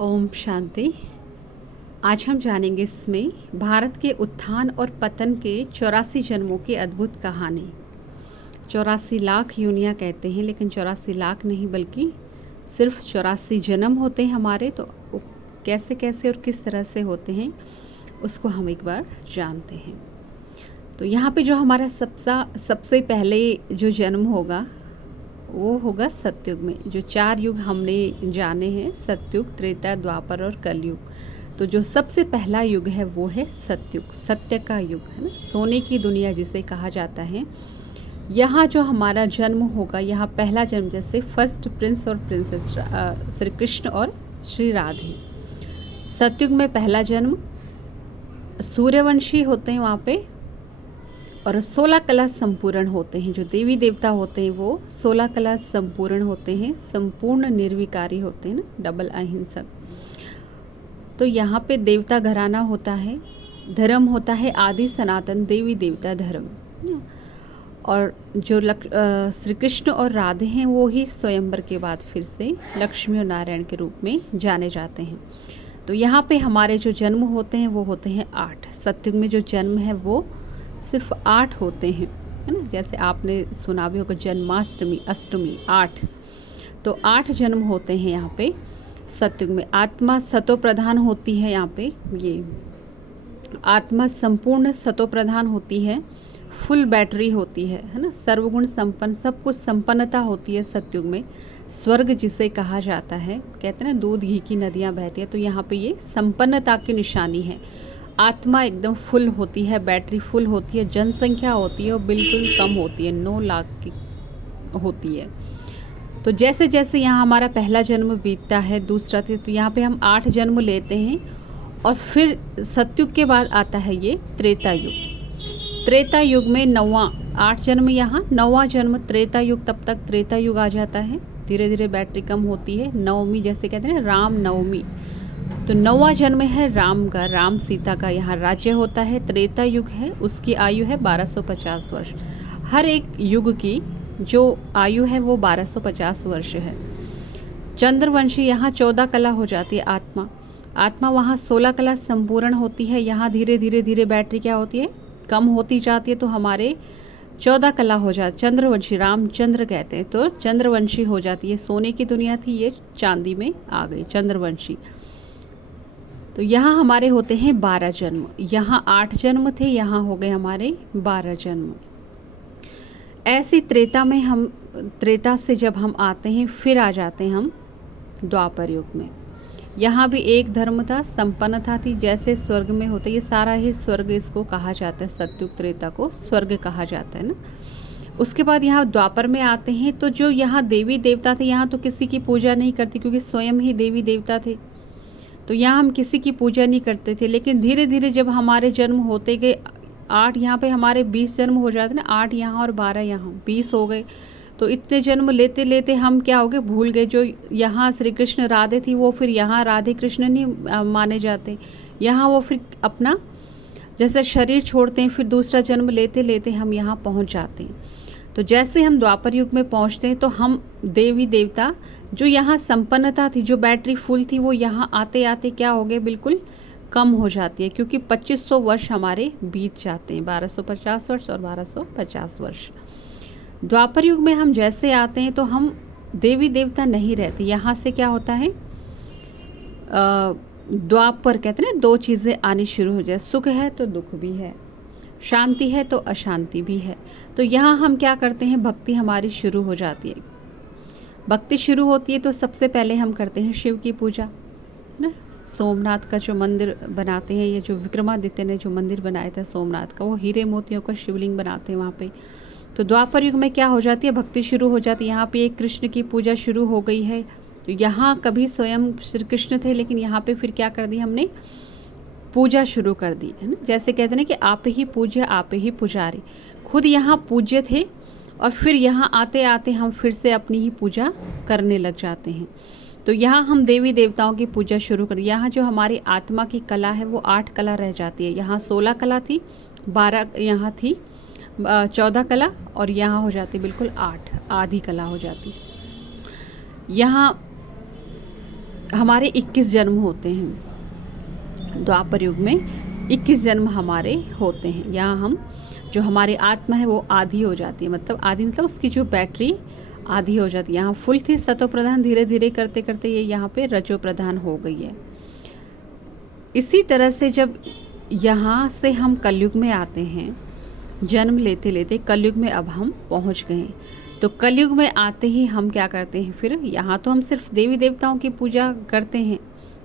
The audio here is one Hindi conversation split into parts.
ओम शांति। आज हम जानेंगे इसमें भारत के उत्थान और पतन के 84 जन्मों की अद्भुत कहानी। 84 लाख योनियाँ कहते हैं, लेकिन 84 लाख नहीं बल्कि सिर्फ 84 जन्म होते हैं हमारे। तो कैसे कैसे और किस तरह से होते हैं उसको हम एक बार जानते हैं। तो यहाँ पे जो हमारा सबसे पहले जो जन्म होगा वो होगा सतयुग में। जो 4 युग हमने जाने हैं, सतयुग, त्रेता, द्वापर और कलयुग। तो जो सबसे पहला युग है वो है सतयुग, सत्य का युग है ना, सोने की दुनिया जिसे कहा जाता है। यहाँ जो हमारा जन्म होगा, यहाँ पहला जन्म, जैसे फर्स्ट प्रिंस और प्रिंसेस श्री कृष्ण और श्री राधे। सतयुग में पहला जन्म सूर्यवंशी होते हैं वहाँ पे, और 16 कला संपूर्ण होते हैं। जो देवी देवता होते हैं वो 16 कला संपूर्ण होते हैं, संपूर्ण निर्विकारी होते हैं ना, डबल अहिंसक। तो यहाँ पे देवता घराना होता है, धर्म होता है आदि सनातन देवी देवता धर्म। और जो श्री कृष्ण और राधे हैं वो ही स्वयंवर के बाद फिर से लक्ष्मी और नारायण के रूप में जाने जाते हैं। तो यहाँ पे हमारे जो जन्म होते हैं वो होते हैं 8। सतयुग में जो जन्म है वो सिर्फ 8 होते हैं, है ना। जैसे आपने सुना भी होगा जन्माष्टमी, अष्टमी, 8। तो 8 जन्म होते हैं यहाँ पे सतयुग में। आत्मा सतो प्रधान होती है, यहाँ पे ये आत्मा संपूर्ण सतो प्रधान होती है, फुल बैटरी होती है ना, सर्वगुण संपन्न, सब कुछ संपन्नता होती है सतयुग में। स्वर्ग जिसे कहा जाता है, कहते हैं ना दूध घी की नदियाँ बहती है, तो यहाँ पे ये संपन्नता की निशानी है। आत्मा एकदम फुल होती है, बैटरी फुल होती है, जनसंख्या होती है और बिल्कुल कम होती है, 9 लाख की होती है। तो जैसे जैसे यहाँ हमारा पहला जन्म बीतता है, दूसरा, तो यहाँ पे हम 8 जन्म लेते हैं। और फिर सतयुग के बाद आता है ये त्रेता युग। त्रेता युग में 9वां, 8 जन्म यहाँ, 9वां जन्म त्रेता युग, तब तक त्रेता युग आ जाता है। धीरे धीरे बैटरी कम होती है। नवमी, जैसे कहते हैं ना राम नवमी, तो 9वां जन्म है राम का, राम सीता का यहाँ राज्य होता है। त्रेता युग है, उसकी आयु है 1250 वर्ष। हर एक युग की जो आयु है वो 1250 वर्ष है। चंद्रवंशी यहाँ 14 कला हो जाती है आत्मा वहाँ 16 कला संपूर्ण होती है। यहाँ धीरे धीरे धीरे बैटरी क्या होती है, कम होती जाती है, तो हमारे 14 कला हो जाती। चंद्रवंशी, रामचंद्र कहते हैं, तो चंद्रवंशी हो जाती है। सोने की दुनिया थी, ये चांदी में आ गई, चंद्रवंशी। तो यहाँ हमारे होते हैं 12 जन्म। यहाँ 8 जन्म थे, यहाँ हो गए हमारे 12 जन्म। ऐसी त्रेता से जब हम आते हैं, फिर आ जाते हैं हम द्वापर युग में। यहाँ भी एक धर्म था, संपन्नता थी, जैसे स्वर्ग में होता है। ये सारा ही स्वर्ग इसको कहा जाता है, सतयुग त्रेता को स्वर्ग कहा जाता है ना। उसके बाद यहाँ द्वापर में आते हैं, तो जो यहाँ देवी देवता थे, यहाँ तो किसी की पूजा नहीं करती, क्योंकि स्वयं ही देवी देवता थे। तो यहाँ हम किसी की पूजा नहीं करते थे। लेकिन धीरे धीरे जब हमारे जन्म होते गए, 8 यहाँ पे हमारे 20 जन्म हो जाते ना, 8 यहाँ और 12 यहाँ, 20 हो गए। तो इतने जन्म लेते लेते हम क्या हो गए, भूल गए। जो यहाँ श्री कृष्ण राधे थी वो फिर यहाँ राधे कृष्ण नहीं माने जाते। यहाँ वो फिर अपना जैसे शरीर छोड़ते हैं, फिर दूसरा जन्म लेते लेते हम यहाँ पहुँच जाते हैं। तो जैसे हम द्वापर युग में पहुँचते हैं, तो हम देवी देवता, जो यहाँ संपन्नता थी, जो बैटरी फुल थी, वो यहाँ आते आते क्या हो गए, बिल्कुल कम हो जाती है, क्योंकि 2500 वर्ष हमारे बीत जाते हैं, 1250 वर्ष और 1250 वर्ष। द्वापर युग में हम जैसे आते हैं तो हम देवी देवता नहीं रहते। यहाँ से क्या होता है, द्वापर कहते हैं ना, 2 चीज़ें आनी शुरू हो जाए, सुख है तो दुख भी है, शांति है तो अशांति भी है। तो यहाँ हम क्या करते हैं, भक्ति हमारी शुरू हो जाती है। भक्ति शुरू होती है तो सबसे पहले हम करते हैं शिव की पूजा ना। सोमनाथ का जो मंदिर बनाते हैं, ये जो विक्रमादित्य ने जो मंदिर बनाया था सोमनाथ का, वो हीरे मोतियों का शिवलिंग बनाते हैं वहाँ पे। तो द्वापर युग में क्या हो जाती है, भक्ति शुरू हो जाती है। यहाँ पे एक कृष्ण की पूजा शुरू हो गई है। तो यहाँ कभी स्वयं श्री कृष्ण थे, लेकिन यहाँ पे फिर क्या कर दी हमने, पूजा शुरू कर दी, है ना। जैसे कहते हैं कि आप ही पूज्य आप ही पुजारी। खुद यहाँ पूज्य थे और फिर यहाँ आते आते हम फिर से अपनी ही पूजा करने लग जाते हैं। तो यहाँ हम देवी देवताओं की पूजा शुरू कर। यहाँ जो हमारी आत्मा की कला है वो 8 कला रह जाती है। यहाँ 16 कला थी, 12 यहाँ थी, 14 कला, और यहाँ हो जाती बिल्कुल 8, आधी कला हो जाती। यहाँ हमारे 21 जन्म होते हैं। द्वापर युग में 21 जन्म हमारे होते हैं। यहाँ हम जो हमारी आत्मा है वो आधी हो जाती है, मतलब आधी मतलब उसकी जो बैटरी आधी हो जाती है। यहाँ फुल थी सतो प्रधान, धीरे धीरे करते करते ये यहाँ पे रजो प्रधान हो गई है। इसी तरह से जब यहाँ से हम कलयुग में आते हैं, जन्म लेते लेते कलयुग में अब हम पहुँच गए। तो कलयुग में आते ही हम क्या करते हैं, फिर यहाँ तो हम सिर्फ देवी देवताओं की पूजा करते हैं,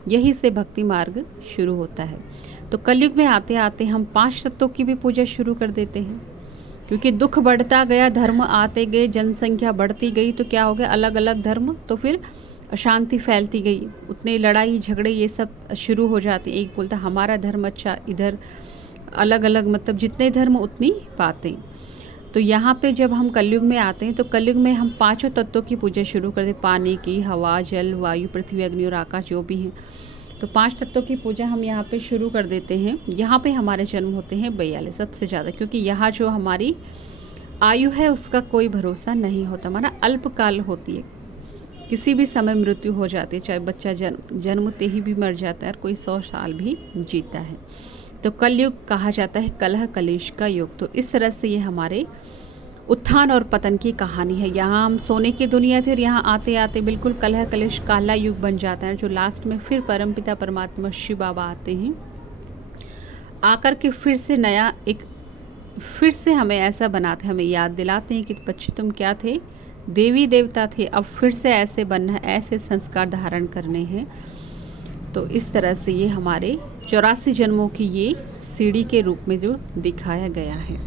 यही से भक्ति मार्ग शुरू होता है। तो कलयुग में आते आते हम 5 तत्वों की भी पूजा शुरू कर देते हैं, क्योंकि दुख बढ़ता गया, धर्म आते गए, जनसंख्या बढ़ती गई, तो क्या हो गया, अलग अलग धर्म, तो फिर अशांति फैलती गई, उतने लड़ाई झगड़े ये सब शुरू हो जाते। एक बोलता हमारा धर्म अच्छा, इधर अलग अलग, मतलब जितने धर्म उतनी बातें। तो यहाँ पे जब हम कलयुग में आते हैं तो कलयुग में हम 5 तत्वों की पूजा शुरू कर दें, पानी की, हवा, जल, वायु, पृथ्वी, अग्नि और आकाश जो भी हैं। तो 5 तत्वों की पूजा हम यहाँ पे शुरू कर देते हैं। यहाँ पे हमारे जन्म होते हैं 42 सबसे ज़्यादा, क्योंकि यहाँ जो हमारी आयु है उसका कोई भरोसा नहीं होता, हमारा अल्पकाल होती है, किसी भी समय मृत्यु हो जाती है, चाहे बच्चा जन्मते ही भी मर जाता है और कोई 100 साल भी जीता है। तो कलयुग कहा जाता है कलह कलेश का युग। तो इस तरह से ये हमारे उत्थान और पतन की कहानी है। यहाँ हम सोने की दुनिया थी और यहाँ आते आते बिल्कुल कलह कलेश काला युग बन जाता है, जो लास्ट में फिर परमपिता परमात्मा शिव बाबा आते हैं, आकर के फिर से नया एक, फिर से हमें ऐसा बनाते, हमें याद दिलाते हैं कि बच्चे तुम क्या थे, देवी देवता थे, अब फिर से ऐसे बनना है, ऐसे संस्कार धारण करने हैं। तो इस तरह से ये हमारे 84 जन्मों की ये सीढ़ी के रूप में जो दिखाया गया है।